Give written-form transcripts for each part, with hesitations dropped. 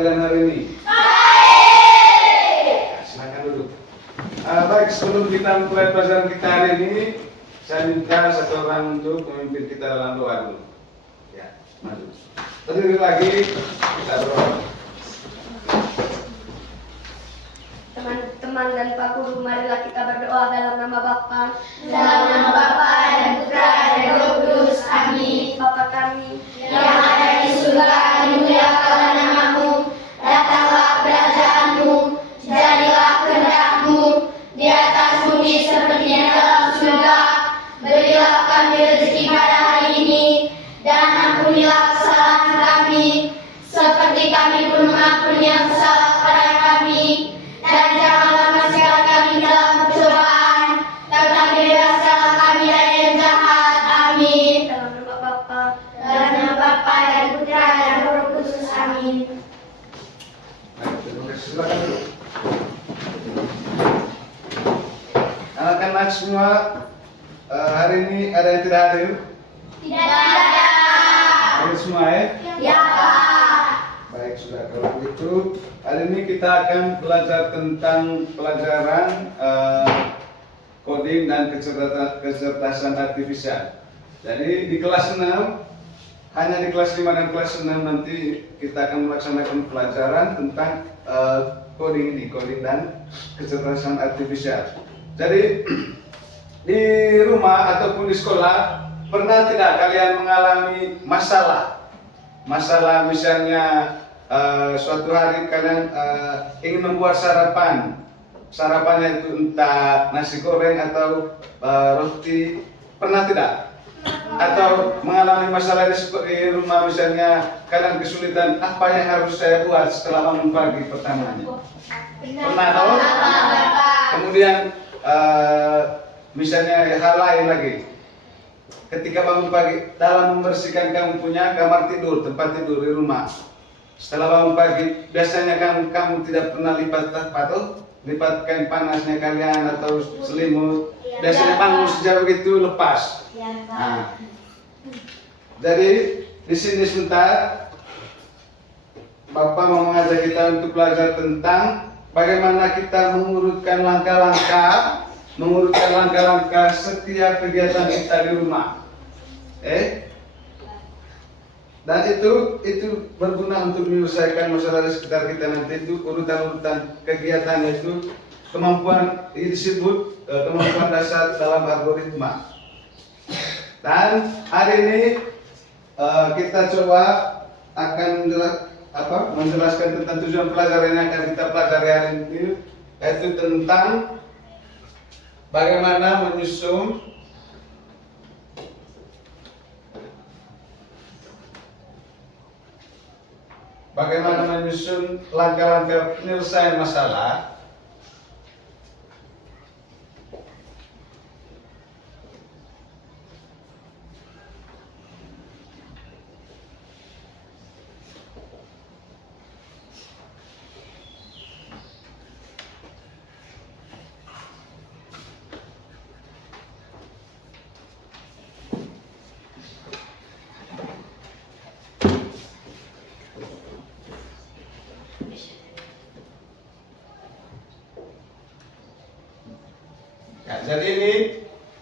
kalian hari ini? Silakan duduk. Baik, sebelum kita mulai pelajaran kita hari ini, saya minta satu orang untuk memimpin kita dalam doa dulu. Ya, maju. Berdiri lagi, kita berdoa. Teman-teman dan Pak Guru, marilah kita berdoa dalam nama Bapa, Dalam nama Bapa dan Putra dan Roh Kudus. Amin. Bapa kami Yang ada di surga, dimuliakanlah namamu. Datanglah kerajaanmu. Jadilah kehendak-mu di atas bumi seperti dalam surga. Berilah kami rezeki pada hari ini, dan ampunilah kesalahan kami, seperti kami pun mengampuni yang bersalah kepada kami. Dan janganlah masukkan kami dalam pencobaan, tetapi bebaskanlah kami dari yang jahat. Amin. dalam nama Bapa, Dalam nama Bapa dan Putra dan Roh Kudus. Amin. Baik, terima kasih. Silakan duduk. Anak-anak semua, hari ini ada yang tidak hadir? Tidak ada. Hadir semua ya? Ya, Pak. Baik, sudah kalau begitu, hari ini kita akan belajar tentang pelajaran coding dan kecerdasan artifisial. Jadi di kelas 6, hanya di kelas 5 dan kelas 6 nanti kita akan melaksanakan pelajaran tentang coding ini, coding dan kecerdasan artifisial. Jadi di rumah ataupun di sekolah, pernah tidak kalian mengalami masalah misalnya suatu hari kalian ingin membuat sarapannya itu entah nasi goreng atau roti, pernah tidak? Atau mengalami masalah di rumah, misalnya kalian kesulitan apa yang harus saya buat setelah bangun pagi pertamanya? Pernah tahu? Kemudian misalnya hal lain lagi, ketika bangun pagi dalam membersihkan kamu punya kamar tidur, tempat tidur di rumah. Setelah bangun pagi, biasanya kan kamu tidak pernah lipat kain panasnya kalian atau selimut. Biasanya bangun sejauh itu lepas. Nah, jadi di sini sebentar Bapak mau mengajak kita untuk belajar tentang bagaimana kita mengurutkan langkah-langkah setiap kegiatan kita di rumah. Dan itu berguna untuk menyelesaikan masalah di sekitar kita nanti. Itu urutan-urutan kegiatan itu kemampuan disebut kemampuan dasar dalam algoritma. Dan hari ini kita coba akan menjelaskan tentang tujuan pelajaran yang akan kita pelajari hari ini, yaitu tentang bagaimana menyusun langkah-langkah penyelesaian masalah Jadi ini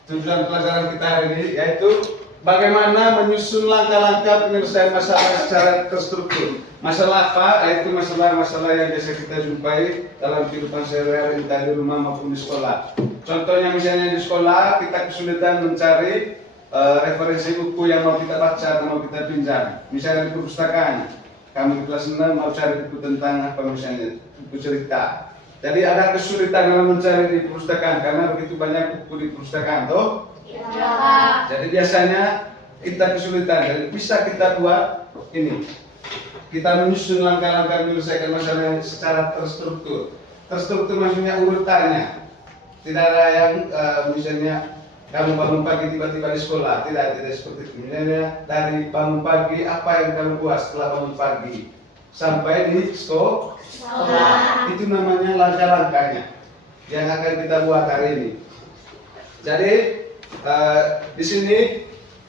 tujuan pelajaran kita hari ini, yaitu bagaimana menyusun langkah-langkah penyelesaian masalah secara terstruktur. Masalah apa? Yaitu masalah-masalah yang biasa kita jumpai dalam kehidupan sehari-hari, entah di rumah maupun di sekolah. Contohnya misalnya di sekolah kita kesulitan mencari referensi buku yang mau kita baca atau mau kita pinjam. Misalnya di perpustakaan, kami di kelas 6 mau cari buku tentang apa misalnya, buku cerita. Jadi ada kesulitan dalam mencari di perpustakaan karena begitu banyak buku di perpustakaan, toh? Ya. Jadi biasanya kita kesulitan. Jadi bisa kita buat ini. Kita menyusun langkah-langkah menyelesaikan masalah secara terstruktur. Terstruktur maksudnya urutannya. Tidak ada yang misalnya kamu bangun pagi tiba-tiba di sekolah. Tidak seperti itu. Misalnya dari bangun pagi apa yang kamu buat setelah bangun pagi sampai di sekolah. Itu namanya langkah-langkahnya yang akan kita buat hari ini. Jadi di sini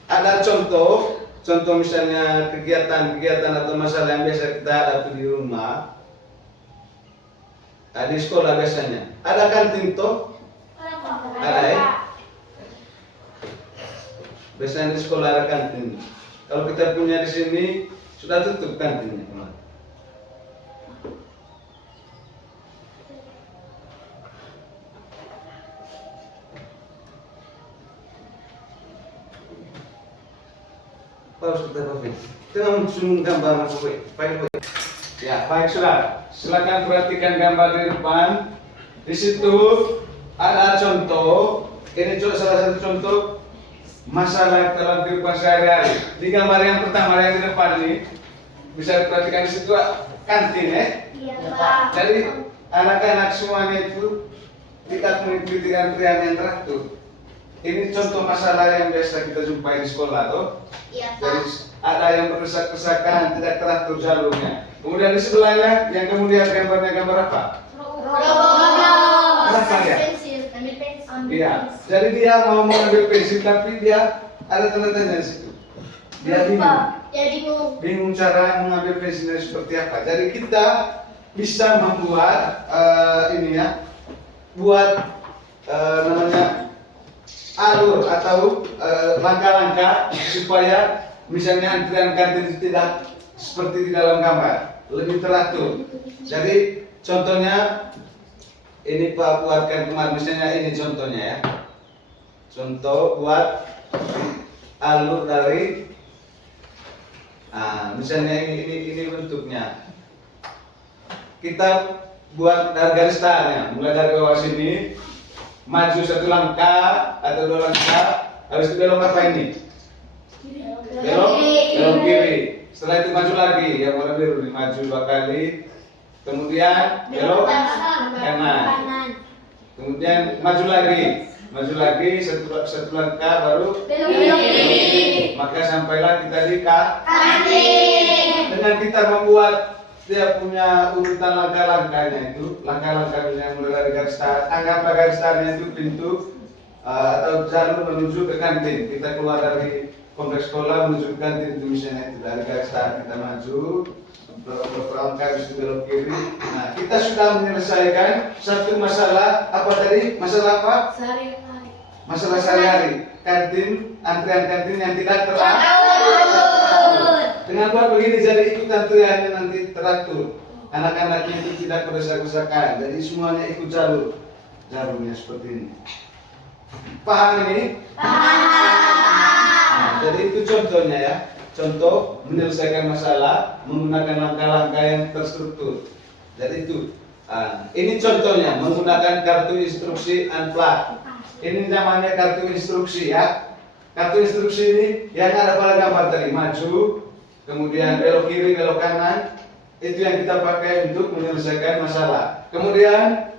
ada contoh contoh misalnya kegiatan-kegiatan atau masalah yang biasa kita hadapi di rumah, di sekolah biasanya ada kantin toh? Ada ya? Biasanya di sekolah ada kantin. Kalau kita punya di sini sudah tutup kantinnya. Harus kita pakai. Kita langsung gambar baik. Ya, baik sudah. Silakan perhatikan gambar di depan. Di situ ada contoh. Ini salah satu contoh masalah dalam kehidupan sehari-hari. Di gambar yang pertama yang di depan ini bisa diperhatikan di situ kantin ya. Iya, Pak. Jadi anak-anak semuanya itu kita mengikuti antrian yang teratur. Ini contoh masalah yang biasa kita jumpai di sekolah tuh. Iya, Jadi Pak. ada yang berdesak-desakan, tidak teratur jalurnya. Kemudian di sebelahnya yang kemudian gambarnya gambar apa? Kenapa ya? Ambil pensil. Iya. Jadi dia mau mengambil pensil tapi dia ada tanda tanya di situ. Dia bingung. Jadi Bingung cara mengambil pensilnya seperti apa. Jadi kita bisa membuat ini ya, buat namanya alur atau langkah-langkah supaya misalnya antrian kantin tidak seperti di dalam gambar, lebih teratur. Jadi contohnya ini Pak buatkan kemarin, misalnya ini contohnya ya. Contoh buat alur dari misalnya ini bentuknya. Kita buat dari garis startnya, mulai dari bawah sini, maju satu langkah atau dua langkah, habis itu belok apa ini? Belok kiri. Setelah itu maju lagi, yang warna biru maju dua kali, kemudian belok kanan. Kemudian maju lagi satu langkah baru Belok kiri. maka sampailah kita di kantin. dengan kita membuat dia punya urutan langkah-langkahnya itu, langkah-langkahnya mulai dari garis start, anggaplah garis startnya itu pintu atau jalur menuju ke kantin. Kita keluar dari kompleks sekolah menuju ke kantin itu misalnya itu dari garis start kita maju beberapa langkah itu belok kiri. Nah, kita sudah menyelesaikan satu masalah apa tadi? Masalah apa? Sehari-hari. Masalah sehari-hari. Kantin, antrian kantin yang tidak teratur. Dengan buat begini jadi ikut antriannya nanti teratur. Anak-anaknya itu tidak berdesak-desakan. Jadi semuanya ikut jalurnya seperti ini. Paham ini? Nah, jadi itu contohnya ya. Contoh menyelesaikan masalah menggunakan langkah-langkah yang terstruktur. Jadi itu. Ini contohnya menggunakan kartu instruksi unplug. Ini namanya kartu instruksi ya. Kartu instruksi ini yang ada pada gambar tadi, maju, kemudian belok kiri, belok kanan. Itu yang kita pakai untuk menyelesaikan masalah. Kemudian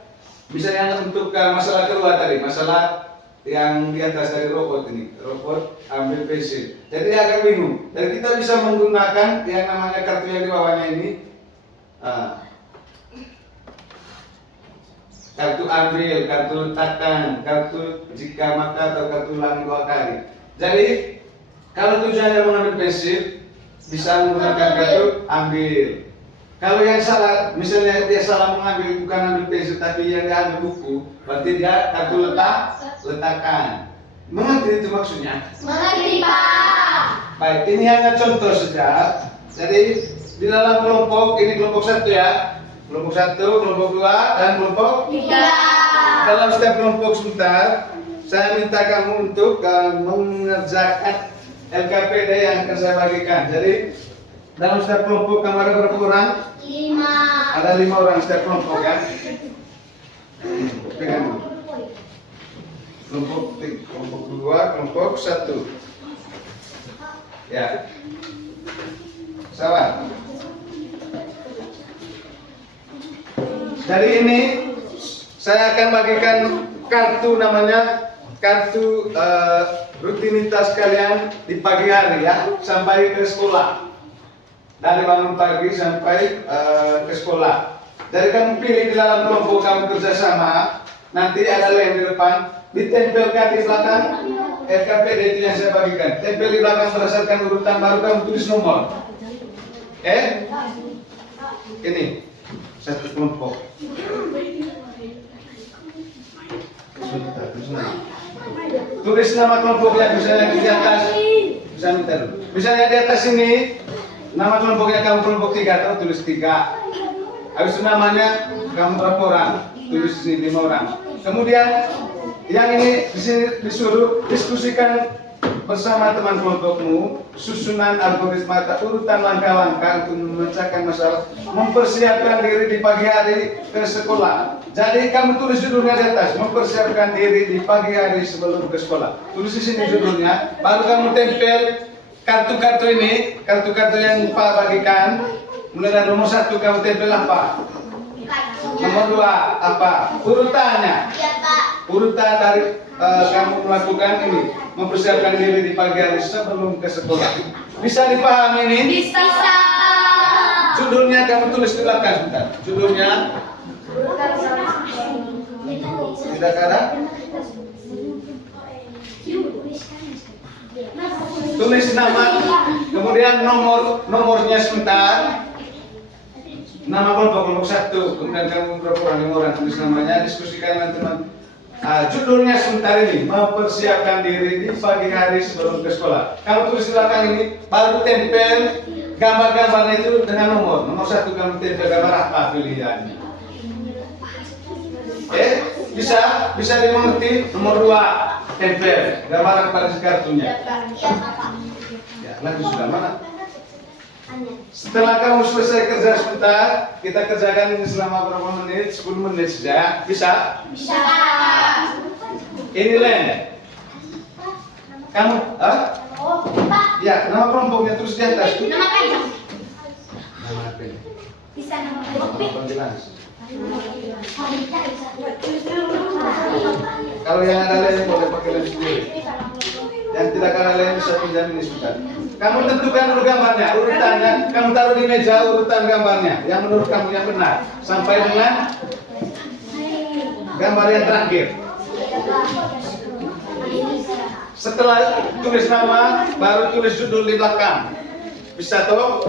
misalnya untuk masalah kedua tadi, masalah yang di atas dari robot ini, robot ambil pensil. Jadi dia agak bingung. Dan kita bisa menggunakan yang namanya kartu yang di bawahnya ini. Kartu ambil, kartu letakkan, kartu jika maka atau kartu ulangi 2 kali. Jadi kalau tujuannya mengambil pensil, bisa menggunakan kartu ambil. Kalau yang salah, misalnya dia salah mengambil, bukan ambil pensil tapi yang dia ambil buku, berarti dia kartu letakkan. Mengerti itu maksudnya? Mengerti, Pak. Baik, ini hanya contoh saja. Jadi di dalam kelompok ini kelompok 1 ya, kelompok 1, kelompok 2, dan kelompok 3. Dalam setiap kelompok sebentar, saya minta kamu untuk mengerjakan LKPD yang akan saya bagikan. Jadi dalam setiap kelompok kamu ada berapa orang? 5. Ada 5 orang setiap kelompok ya. Pegang dulu. Kelompok 2, kelompok 1. Ya. Salah. Dari ini saya akan bagikan kartu namanya kartu rutinitas kalian di pagi hari ya sampai ke sekolah. Dari bangun pagi sampai ke sekolah. Dari kamu pilih di dalam kelompok kamu kerjasama, nanti ada lem di depan, ditempelkan di belakang LKPD itu yang saya bagikan. Tempel di belakang berdasarkan urutan, baru kamu tulis nomor. Ini satu kelompok. Tulis nama kelompoknya, misalnya di atas. Misalnya di atas ini, nama kelompoknya kamu kelompok 3, atau tulis 3. Habis itu namanya kamu berapa orang? Tulis di sini 5 orang. Kemudian yang ini di sini disuruh diskusikan bersama teman kelompokmu susunan algoritma atau urutan langkah-langkah untuk memecahkan masalah, mempersiapkan diri di pagi hari ke sekolah. Jadi kamu tulis judulnya di atas, mempersiapkan diri di pagi hari sebelum ke sekolah. Tulis di sini judulnya, baru kamu tempel kartu-kartu ini, kartu-kartu yang Pak bagikan. Mulai dari nomor 1 kamu tempel apa? Nomor 2 apa? Urutannya. Urutan dari kamu melakukan ini, mempersiapkan diri di pagi hari sebelum ke sekolah. Bisa dipahami ini? Bisa. Judulnya kamu tulis di belakang, sebentar. Judulnya tidak ada. Tulis nama, kemudian nomornya sebentar. Nama kelompok 1, kemudian kamu berapa orang, 5 orang, tulis namanya, diskusikan dengan teman. Judulnya sebentar ini, mempersiapkan diri di pagi hari sebelum ke sekolah. Kamu tulis di belakang ini, baru tempel gambar-gambarnya itu dengan nomor. Nomor 1 kamu tempel gambar apa pilihannya. Bisa dimengerti. Nomor 2 tempel gambar apa di kartunya. Ya, lanjut sudah mana? Setelah kamu selesai kerja sebentar, kita kerjakan ini selama berapa menit? 10 menit saja. Bisa? Bisa. Ini Len. Kamu, ya, nama kelompoknya terus di atas. Nama panjang. Nama apa ini? Bisa nama Nama panjang. panggilan. Kalau yang ada Len boleh pakai Len sendiri. Yang tidak ada Len bisa pinjam ini sebentar. Kamu tentukan dulu gambarnya, urutannya. Kamu taruh di meja urutan gambarnya yang menurut kamu yang benar. Sampai dengan gambar yang terakhir. Setelah tulis nama, baru tulis judul di belakang. Bisa toh?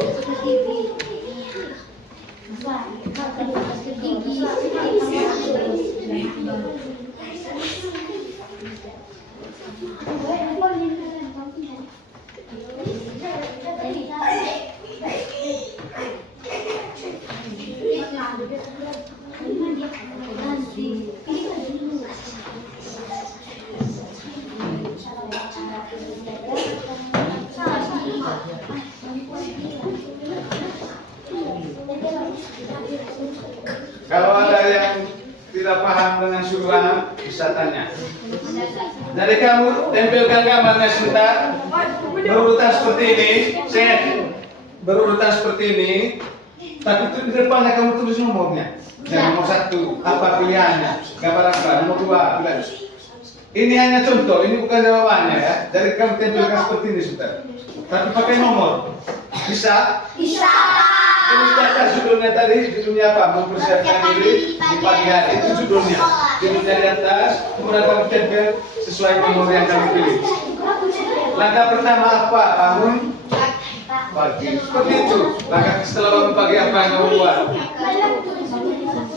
Kalau ada yang tidak paham dengan suruhan, bisa tanya. Jadi kamu tempelkan gambarnya sebentar, berurutan seperti ini, berurutan seperti ini, tapi itu di depannya kamu tulis nomornya. Dan nomor 1, apa pilihannya, gambar apa, nomor 2, pilihan. Ini hanya contoh, ini bukan jawabannya ya. Jadi kamu tempelkan seperti ini sebentar, tapi pakai nomor. Bisa? Bisa. Ini data judulnya tadi, judulnya apa? Mempersiapkan diri di pagi hari, itu judulnya. Judulnya di atas, kemudian kamu tempel sesuai nomor yang kamu pilih. Langkah pertama apa? Bangun pagi. Seperti itu. Langkah setelah bangun pagi apa yang kamu buat?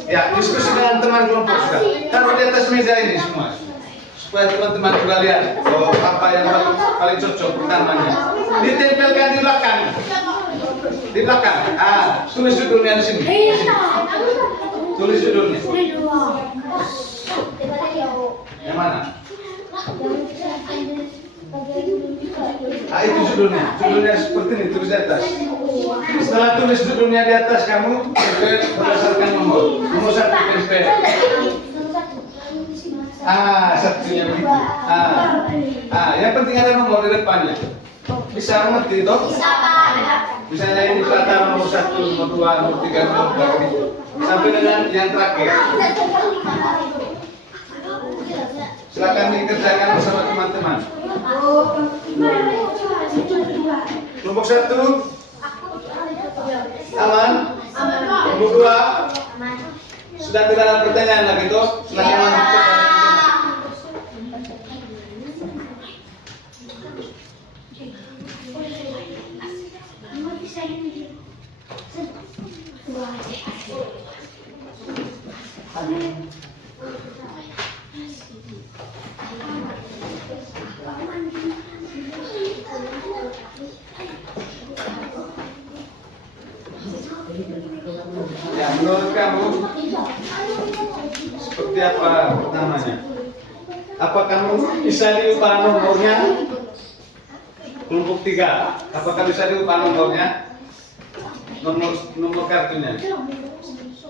Ya, diskusi dengan teman kelompok sudah. Taruh di atas meja ini semua, supaya teman-teman juga lihat apa yang paling cocok pertamanya. Ditempelkan di belakang. Di belakang. Tulis judulnya di sini. Tulis judulnya. Yang mana? Itu judulnya. Judulnya seperti ini, tulis di atas. Setelah tulis judulnya di atas, kamu tempel berdasarkan nomor. Nomor 1 tempel. Satunya begitu. Yang penting ada nomor di depannya. Bisa mengerti toh? Bisa, Pak. Misalnya ini kata nomor 1, nomor 2, nomor 3, nomor 4 gitu. Sampai dengan yang terakhir. Silakan dikerjakan bersama teman-teman. Kelompok 1 aman. Kelompok 2 sudah tidak ada pertanyaan lagi toh? Silakan lanjutkan. Ya, menurut kamu seperti apa namanya? Apa kamu bisa diubah nomornya? Kelompok 3. Apakah bisa diubah nomornya? Nomor kartunya.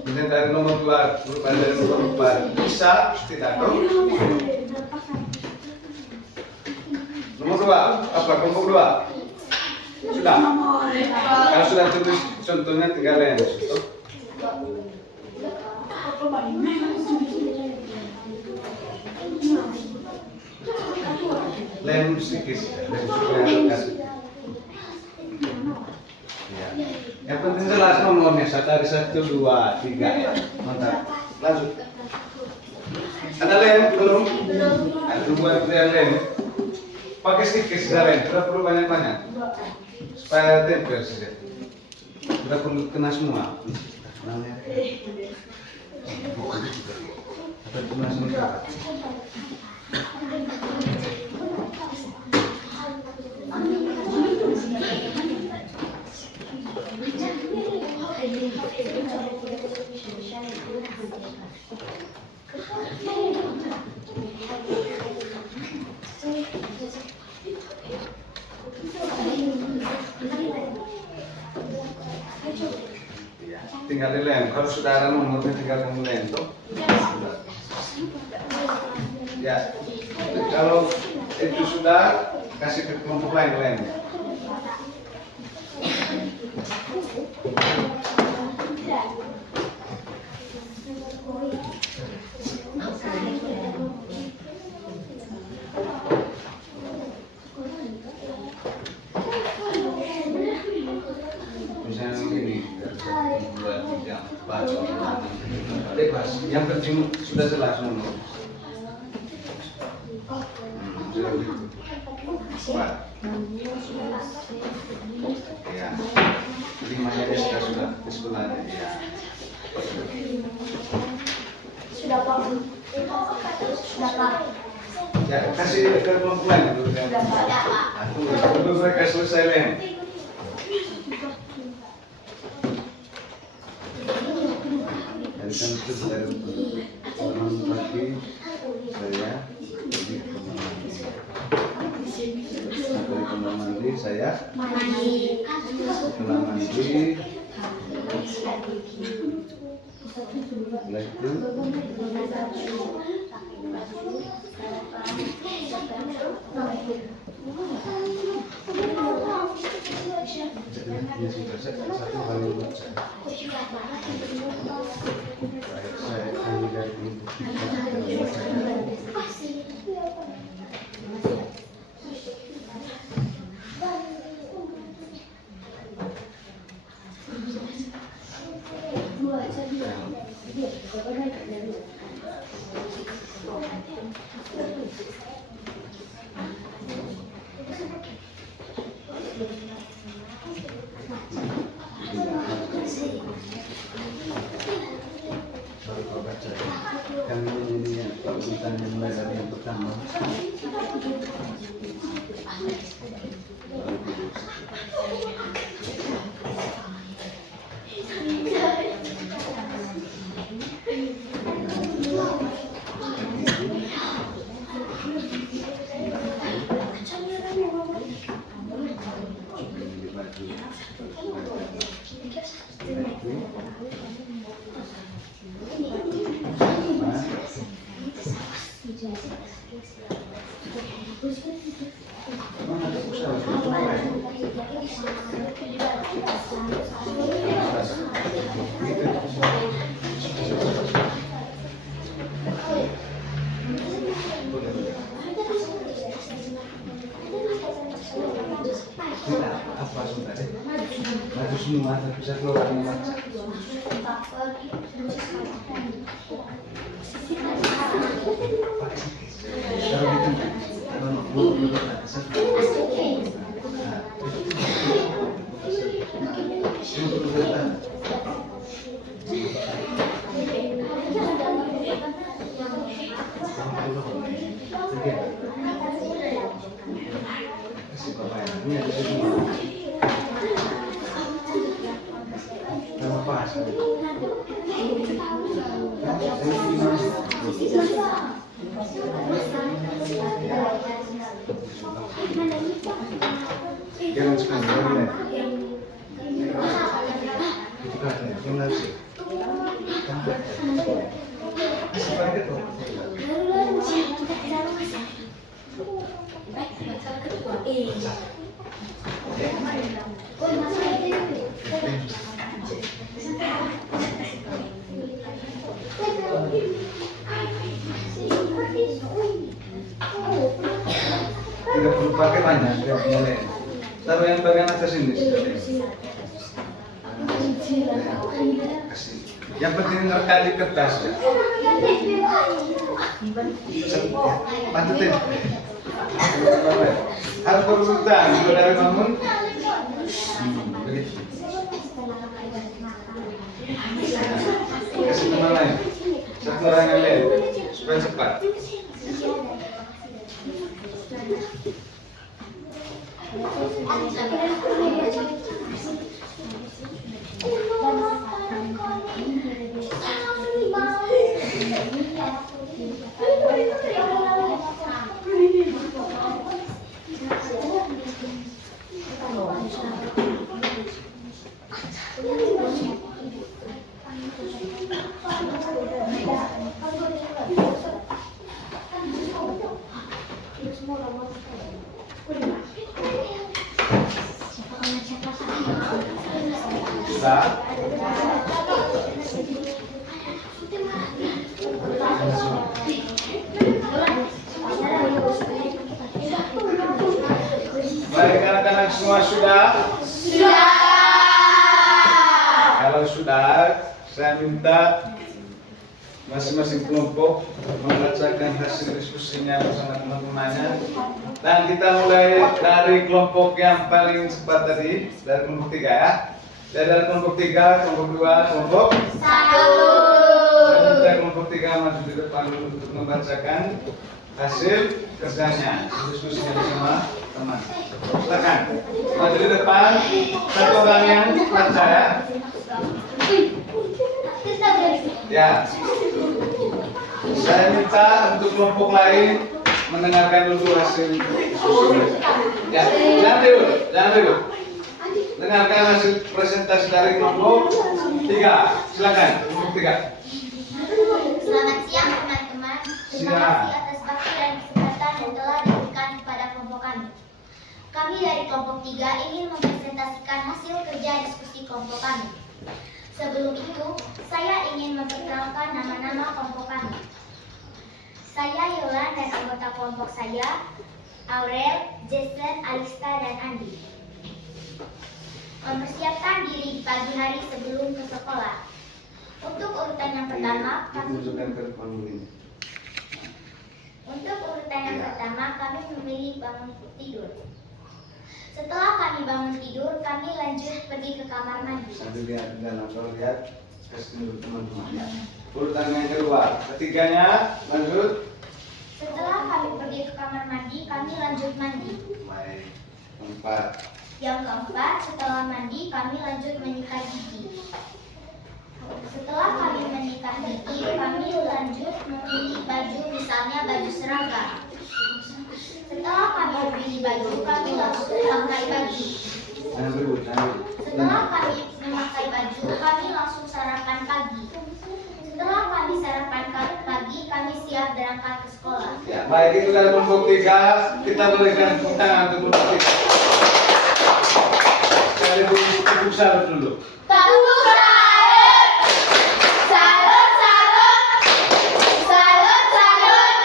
Kemudian dari nomor 2 berubah dari nomor 4. Bisa tidak toh? Nomor 2, apa kelompok 2? Sudah. Kalau sudah tulis contohnya tinggal yang lem sedikit, lem supaya ya. Yang penting jelas nomornya, dari 1, 2, 3 ya. Mantap. Lanjut. Ada lem belum? Ada 2 yang lem. Pakai sedikit saja lem, tidak perlu banyak-banyak. Supaya tempel saja. Tidak perlu kena semua. Atau kena semua. Ya, tinggal dilem. Kalau sudah ada nomornya tinggal kamu lem tuh. Ya, kalau itu sudah kasih ke kelompok lain lemnya. Misalnya begini, bebas. Yang penting sudah jelas nomor. Ya, 5-nya dia sudah di sekolah ya. Sudah Pak. Sudah Pak. Ya, kasih ke kelompok lain dulu. Sudah Pak. Aku mereka selesai lem. Dari kan itu dari teman pagi saya pergi ke kamar mandi. Dari kamar mandi saya setelah mandi. Setelah itu satu kali baca. Saya akan dari baru kau baca. Kami ini yang kalau ditanya mulai dari yang pertama. Baru dulu. Apa sudah deh? Maju semua, bisa keluar semua. Kalau gitu, kalau Ini ada semua. Nama pas. Jangan sekali ya. Itu kan yang harus. Seperti itu. Tidak perlu pakai banyak, tidak boleh. Taruh yang bagian atas ini. Kasih. Yang penting ngerti di kertas ya. Pantutin. Harus berurutan, kalau dari bangun. Kasih teman lain. Satu orang yang lain supaya cepat. Sudah. Baik, anak-anak semua sudah? Sudah. Kalau sudah, saya minta masing-masing kelompok membacakan hasil diskusinya bersama teman-temannya. Dan kita mulai dari kelompok yang paling cepat tadi, dari kelompok 3 ya. Dari kelompok 3, kelompok 2, kelompok 1. Saya minta kelompok 3 maju di depan dulu untuk membacakan hasil kerjanya, diskusinya bersama teman. Silakan maju di depan, satu orang yang baca ya. Ya. Saya minta untuk kelompok lain mendengarkan dulu hasil diskusinya. Ya, jangan dulu. Dengarkan hasil presentasi dari kelompok 3. Silakan, kelompok 3. Selamat siang teman-teman. Terima kasih atas waktu dan kesempatan yang telah diberikan kepada kelompok kami. Kami dari kelompok 3 ingin mempresentasikan hasil kerja diskusi kelompok kami. Sebelum itu, saya ingin memperkenalkan nama-nama kelompok kami. Saya Yolan dan anggota kelompok saya, Aurel, Jason, Alista, dan Andi. Mempersiapkan diri di pagi hari sebelum ke sekolah. Untuk urutan yang pertama, kami memilih bangun tidur. Setelah kami bangun tidur, kami lanjut pergi ke kamar mandi. Sambil lihat dalam, kalau lihat kasih dulu teman-teman ya. Urutan yang kedua, ketiganya lanjut. Setelah kami pergi ke kamar mandi, kami lanjut mandi. Baik. Keempat. Yang keempat, setelah mandi, kami lanjut menyikat gigi. Setelah kami menyikat gigi, kami lanjut memilih baju, misalnya baju seragam. Setelah kami memilih baju, kami langsung memakai baju. Setelah kami memakai baju, kami langsung sarapan pagi. Setelah kami sarapan pagi, kami siap berangkat ke sekolah. Ya, baik, itu dari kelompok 3. Kita berikan tepuk tangan untuk kelompok 3. Sekali tepuk salut dulu. Tepuk salut! Salut, salut! Salut, salut!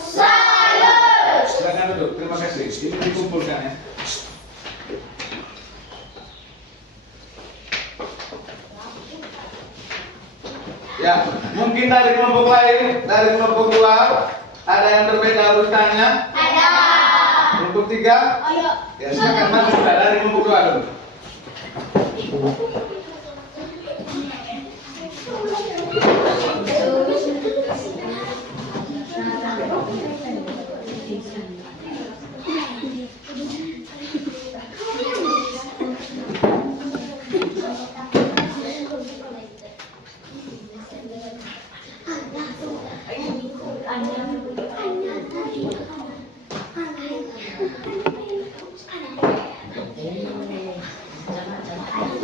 Salut! Silakan duduk. Terima kasih. Ini dikumpulkan ya. Ya, mungkin dari kelompok lain, dari kelompok 2 ada yang berbeda urutannya. Ada. Kelompok 3. Ayo. Ya, silakan maju sudah dari kelompok 2 dulu.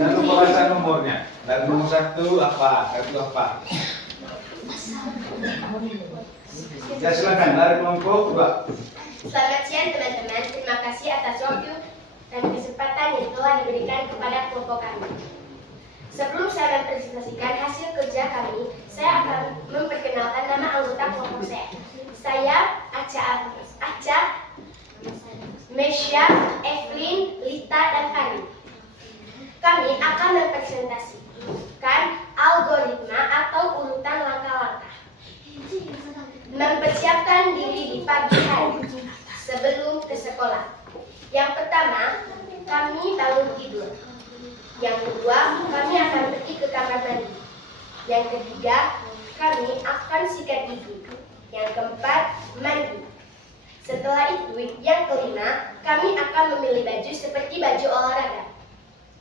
Jangan lupa baca nomornya. Dari nomor 1 apa? Itu apa? Ya silakan dari kelompok 2. Selamat siang teman-teman, terima kasih atas waktu dan kesempatan yang telah diberikan kepada kelompok kami. Sebelum saya mempresentasikan hasil kerja kami, saya akan memperkenalkan nama anggota kelompok saya. Saya Aca, Mesya, Evelyn, Lita, dan Fani. Kami akan mempresentasikan algoritma atau urutan langkah-langkah. Mempersiapkan diri di pagi hari sebelum ke sekolah. Yang pertama, kami bangun tidur. Yang kedua, kami akan pergi ke kamar mandi. Yang ketiga, kami akan sikat gigi. Yang keempat, mandi. Setelah itu, yang kelima, kami akan memilih baju seperti baju olahraga.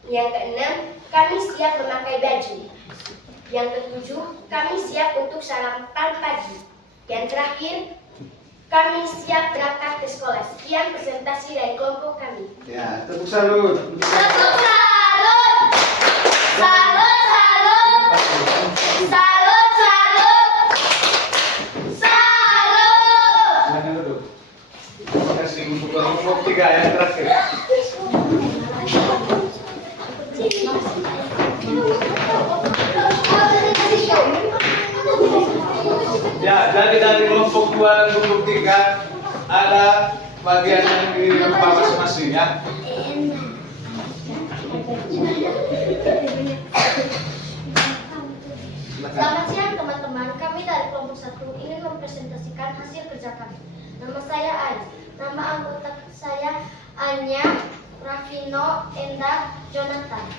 Yang keenam, kami siap memakai baju. Yang ketujuh, kami siap untuk sarapan pagi. Yang terakhir, kami siap berangkat ke sekolah. Sekian presentasi dari kelompok kami. Ya, tepuk salut. Tepuk salut! Salut, salut! Salut, salut! Salut! Silakan duduk. Terima kasih untuk kelompok 3 yang terakhir. Ya, jadi dari kelompok 2 dan kelompok 3 ada bagian yang dilempa masing-masing ya. Selamat siang teman-teman, kami dari kelompok 1 ingin mempresentasikan hasil kerja kami. Nama saya Ais, nama anggota saya Anya, Rafino, Endah, Jonathan.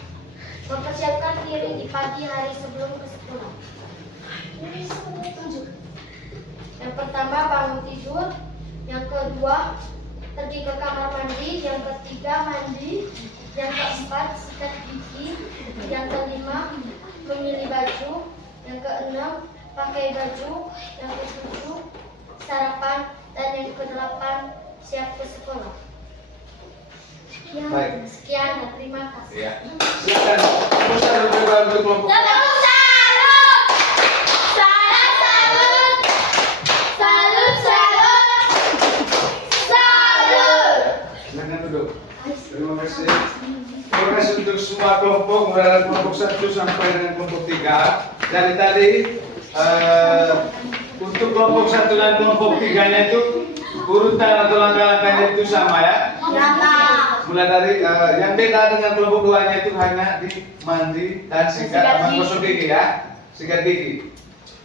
Mempersiapkan diri di pagi hari sebelum ke sekolah. Yang pertama bangun tidur, yang kedua pergi ke kamar mandi, yang ketiga mandi, yang keempat sikat gigi, yang kelima memilih baju, yang keenam pakai baju, yang ketujuh sarapan, dan yang kedelapan siap ke sekolah. Baik. Sekian dan terima kasih. Ya. Silakan. Terus ada beberapa untuk kelompok. Salut! Salut! Salut! Salut! Salut! Silakan duduk. Terima kasih. Terima kasih untuk semua kelompok, mulai dari kelompok 1 sampai dengan kelompok 3. Jadi tadi untuk kelompok 1 dan kelompok 3-nya itu urutan atau langkah-langkahnya itu sama ya. Mulai dari yang beda dengan kelompok 2-nya itu hanya di mandi dan sikat menggosok gigi ya, sikat gigi.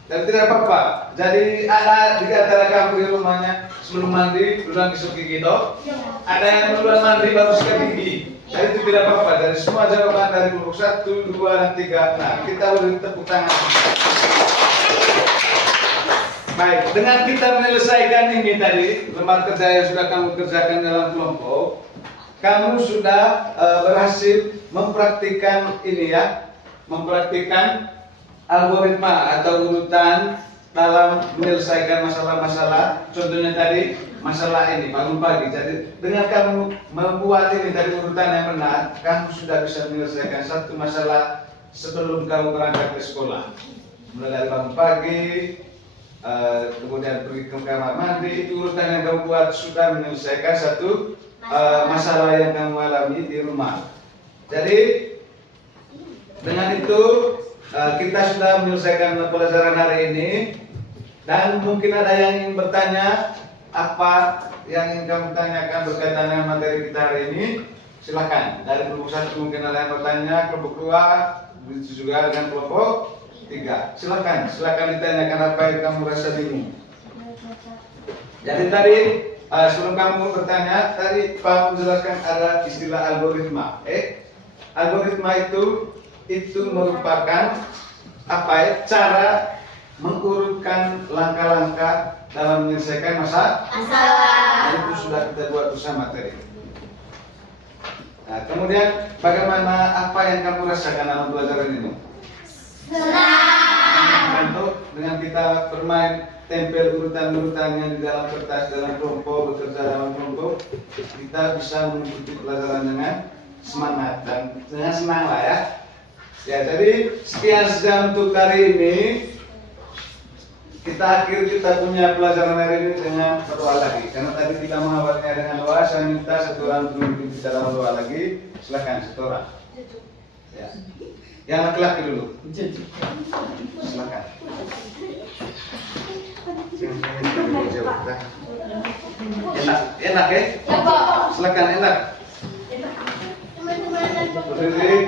Dan tidak apa-apa. Jadi ada di antara kamu di rumahnya sebelum mandi duluan gosok gigi toh. Ada yang duluan mandi baru sikat gigi. Jadi itu tidak apa-apa. Dari semua jawaban dari kelompok 1, 2, dan 3. Nah, kita beri tepuk tangan. Baik, dengan kita menyelesaikan ini tadi lembar kerja yang sudah kamu kerjakan dalam kelompok, kamu sudah berhasil mempraktikkan ini ya, mempraktikkan algoritma atau urutan dalam menyelesaikan masalah-masalah. Contohnya tadi masalah ini bangun pagi. Jadi dengan kamu membuat ini dari urutan yang benar, kamu sudah bisa menyelesaikan satu masalah sebelum kamu berangkat ke sekolah. Mulai dari bangun pagi, kemudian pergi ke kamar mandi, itu urutan yang kamu buat sudah menyelesaikan satu masalah yang kamu alami di rumah. Jadi dengan itu kita sudah menyelesaikan pelajaran hari ini, dan mungkin ada yang ingin bertanya apa yang ingin kamu tanyakan berkaitan dengan materi kita hari ini. Silakan. Dari kelompok 1 mungkin ada yang bertanya, kelompok 2 juga dengan kelompok 3. Silakan ditanyakan apa yang kamu rasa bingung. Jadi tadi sebelum kamu bertanya, tadi Pak menjelaskan ada istilah algoritma. Algoritma itu merupakan apa ya? Cara mengurutkan langkah-langkah dalam menyelesaikan masalah. Itu sudah kita buat bersama tadi. Nah, kemudian bagaimana apa yang kamu rasakan dalam pelajaran ini? Senang. Dengan kita bermain tempel urutan-urutannya di dalam kertas dalam kelompok, bekerja dalam kelompok, kita bisa mengikuti pelajaran dengan semangat dan dengan senang lah ya. Ya, jadi sekian saja untuk hari ini. Kita punya pelajaran hari ini dengan berdoa lagi. Karena tadi kita mengawalnya dengan doa, saya minta satu orang untuk memimpin kita dalam doa lagi. Silakan satu orang. Ya. Yang laki-laki dulu. Silakan. Enak ya? Silakan enak. Berdiri.